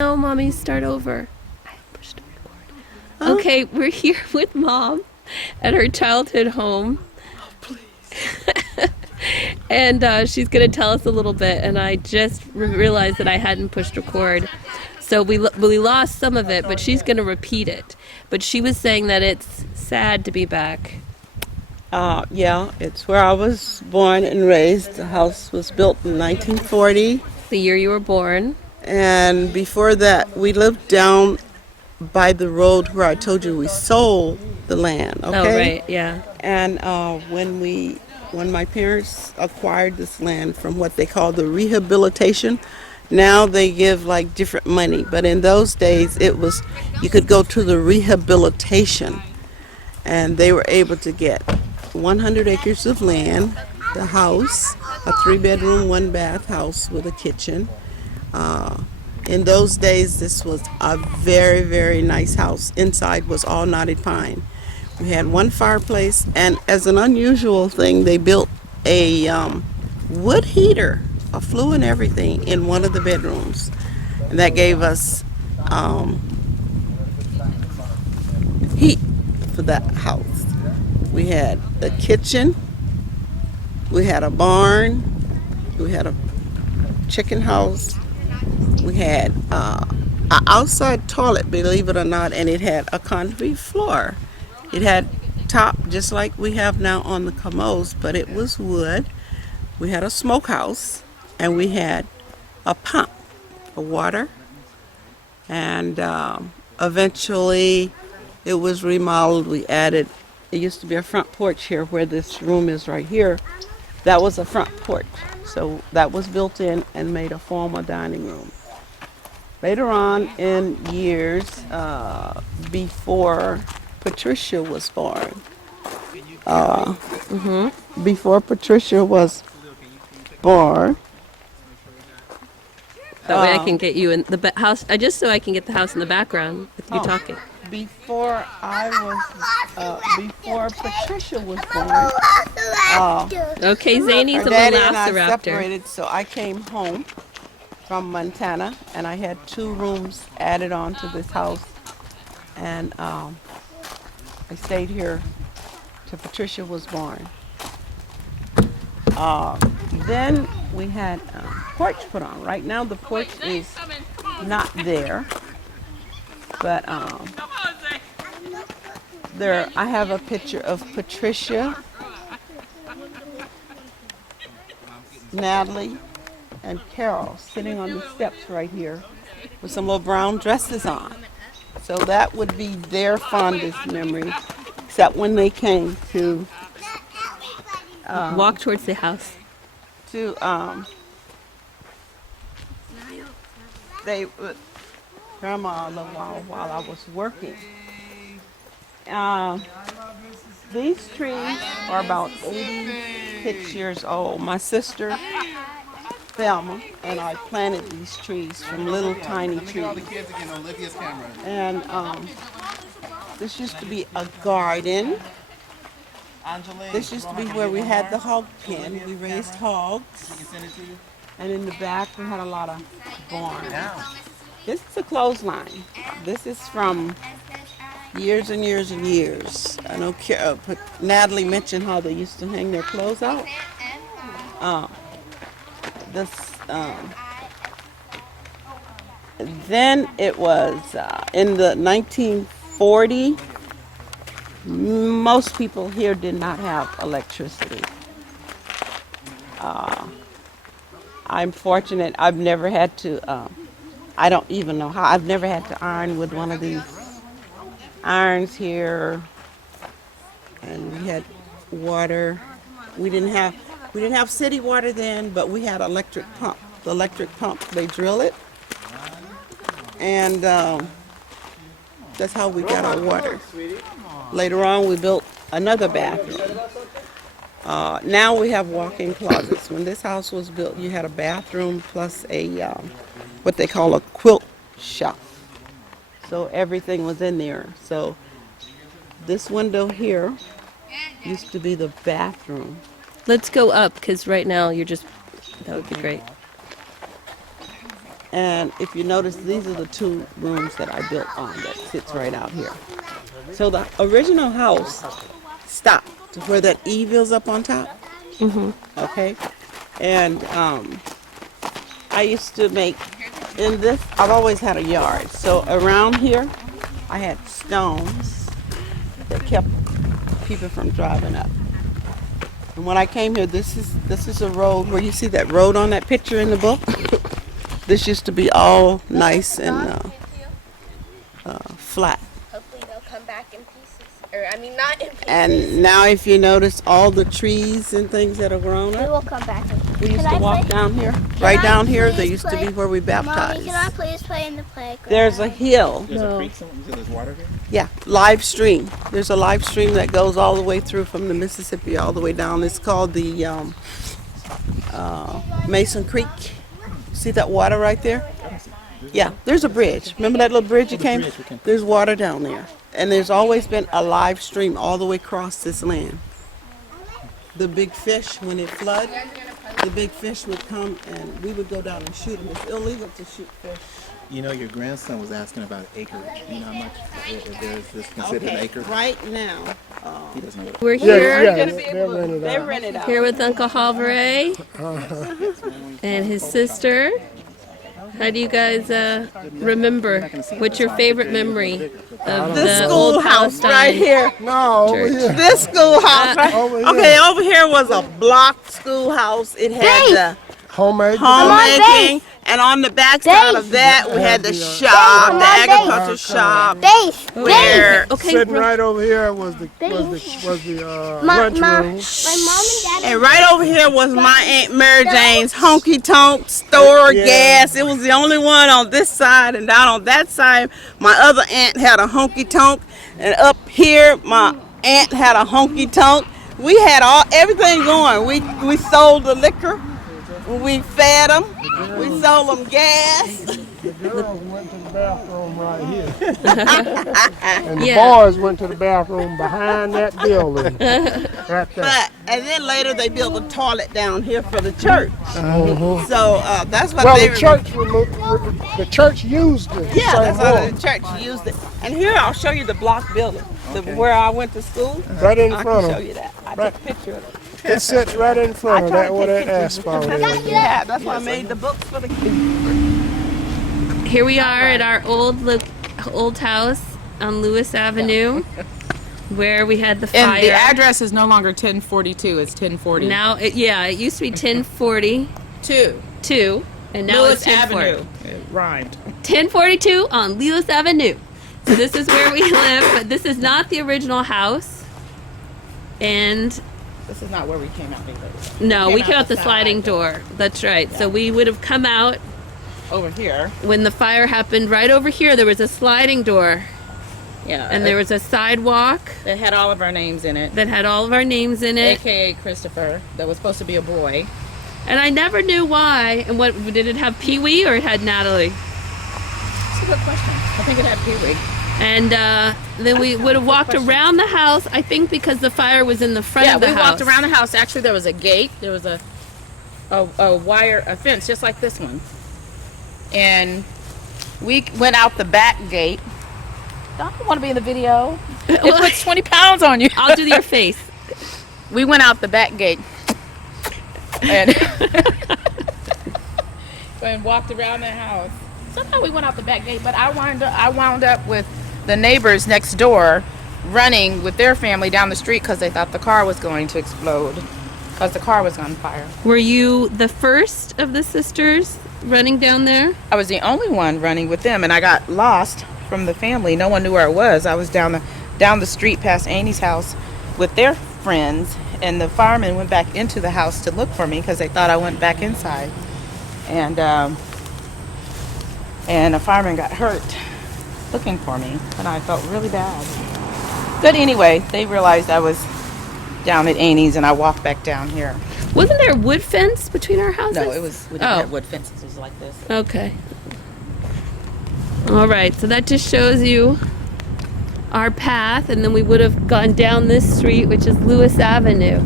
No, Mommy, start over. I pushed record. Huh? Okay, we're here with Mom at her childhood home. Oh, please. And she's going to tell us a little bit. And I just realized that I hadn't pushed record. So we lost some of it, but she's going to repeat it. But she was saying that it's sad to be back. Yeah, it's where I was born and raised. The house was built in 1940. The year you were born. And before that, we lived down by the road where I told you we sold the land, Oh, okay? right, yeah. And when my parents acquired this land from what they call the rehabilitation, now they give like different money. But in those days, it was, you could go to the rehabilitation and they were able to get 100 acres of land, the house, a 3-bedroom, 1-bath house with a kitchen. In those days, this was a very, very nice house. Inside was all knotted pine. We had one fireplace, and as an unusual thing, they built a wood heater, a flue and everything, in one of the bedrooms. And that gave us heat for that house. We had a kitchen, we had a barn, we had a chicken house, we had an outside toilet, believe it or not, and it had a concrete floor. It had top just like we have now on the commodes, but it was wood. We had a smokehouse, and we had a pump for water, and eventually it was remodeled. We added, it used to be a front porch here where this room is right here. That was a front porch. So that was built in and made a formal dining room. Later on in years, before Patricia was born, before Patricia was born, That way I can get you in the house. Just so I can get the house in the background with you talking. before before Patricia was born, Okay, Zanie's her a daddy and I velociraptor. separated, so I came home from Montana, and I had 2 rooms added on to this house, and I stayed here till Patricia was born. Then we had a porch put on. Right now the porch is not there, but there I have a picture of Patricia, Natalie, and Carol sitting on the steps right here with some little brown dresses on. So that would be their fondest memory, except when they came to Walk towards the house. to they grandma a little while I was working. These trees are about 86 years old. My sister Thelma and I planted these trees from little tiny trees. And this used to be a garden. This used to be where we had the hog pen. We raised hogs. And in the back we had a lot of barns. This is a clothesline. This is from years and years and years. I know Natalie mentioned how they used to hang their clothes out. This then it was in the 1940. Most people here did not have electricity. I'm fortunate. I've never had to. I don't even know how. I've never had to iron with one of these irons here. And we had water. We didn't have city water then, but we had electric pump. The electric pump, they drill it, and that's how we got our water. Later on, we built another bathroom. Now we have walk-in closets. When this house was built, you had a bathroom plus a what they call a quilt shelf. So everything was in there. So this window here used to be the bathroom. Let's go up because right now you're just. That would be great. And if you notice, these are the 2 rooms that I built on that sits right out here. So the original house stopped where that evil's up on top. Okay, and I used to make in this. I've always had a yard, so around here I had stones that kept people from driving up. And when I came here, this is a road where you see that road on that picture in the book. This used to be all nice and flat. Hopefully they'll come back in pieces. Or, I mean, not in pieces. And now if you notice all the trees and things that have grown They up, will come back in pieces. we used to Can I walk play? down here. Right I down here, please there used to play? be where we Mommy, baptized. can I please play in the playground? There's a hill. There's a creek somewhere. You said there's water here? Yeah, live stream. There's a live stream that goes all the way through from the Mississippi all the way down. It's called the Mason Creek. See that water right there? Yeah, there's a bridge. Remember that little bridge you came? There's water down there. And there's always been a live stream all the way across this land. The big fish, when it flooded, the big fish would come and we would go down and shoot them. It's illegal to shoot fish. You know, your grandson was asking about acreage. You know how much if there's this considered an acre? Right now, He doesn't know what. We're here they rent it out. here with Uncle Halvare and his sister. How do you guys remember? What's your favorite memory of This the old schoolhouse Palestine right here. No, over Church. here. This schoolhouse, right? Over here. Okay, over here was a block schoolhouse. It had the Homemade. homemaking, and on the back side of that, we had the shop, the agriculture shop, Base! where Okay, Sitting right over here was the lunchroom. My mom and dad. and right over here was my Aunt Mary Jane's honky tonk store Yeah. gas. It was the only one on this side, and down on that side, my other aunt had a honky tonk, and up here, my aunt had a honky tonk. We had everything going. We sold the liquor. We fed them. We sold them gas. The girls went to the bathroom right here. And the Yeah. boys went to the bathroom behind that building. Right there. And then later they built a toilet down here for the church. So that's what Well, they the church the church used it. Yeah, St. that's how Louis. the church used it. And here I'll show you the block building, where I went to school. Right in I front can of show it. you that. I Right. took a picture of it. It sits right in front of that where that asphalt is. Yeah, that's why I made the books for the kids. here we are at our old house on Lewis Avenue, where we had the fire. And the address is no longer 1042, it's 1040. Now, it used to be 1042, and now Lewis it's 1040. Avenue. It rhymed. 1042 on Lewis Avenue. So this is where we live, but this is not the original house. And This is not where we came out either. no, we Came came out out the the sliding side. door. That's right. So we would have come out Over here. when the fire happened. Right over here, there was a sliding door, Yeah. and there was a sidewalk It had all of our names in it. that had all of our names in it. AKA Christopher. That was supposed to be a boy. And I never knew why. And what did it have? Pee Wee or it had Natalie? That's a good question. I think it had Pee Wee. And then we would have walked around the house. I think because the fire was in the front Yeah, of the we house. walked around the house. Actually, there was a gate. There was a wire, a fence, just like this one. And we went out the back gate. Don't want to be in the video. It puts 20 pounds on you. I'll do your face. We went out the back gate and and walked around the house. Somehow we went out the back gate, but I wound up with the neighbors next door running with their family down the street because they thought the car was going to explode because the car was on fire. Were you the first of the sisters running down there? I was the only one running with them, and I got lost from the family. No one knew where I was. I was down the street past Annie's house with their friends, and the firemen went back into the house to look for me because they thought I went back inside. And a fireman got hurt looking for me, and I felt really bad. But anyway, they realized I was down at Annie's, and I walked back down here. Wasn't there a wood fence between our houses? No, we didn't Oh. have wood fences. It was like this. Okay. All right, so that just shows you our path, and then we would have gone down this street, which is Lewis Avenue.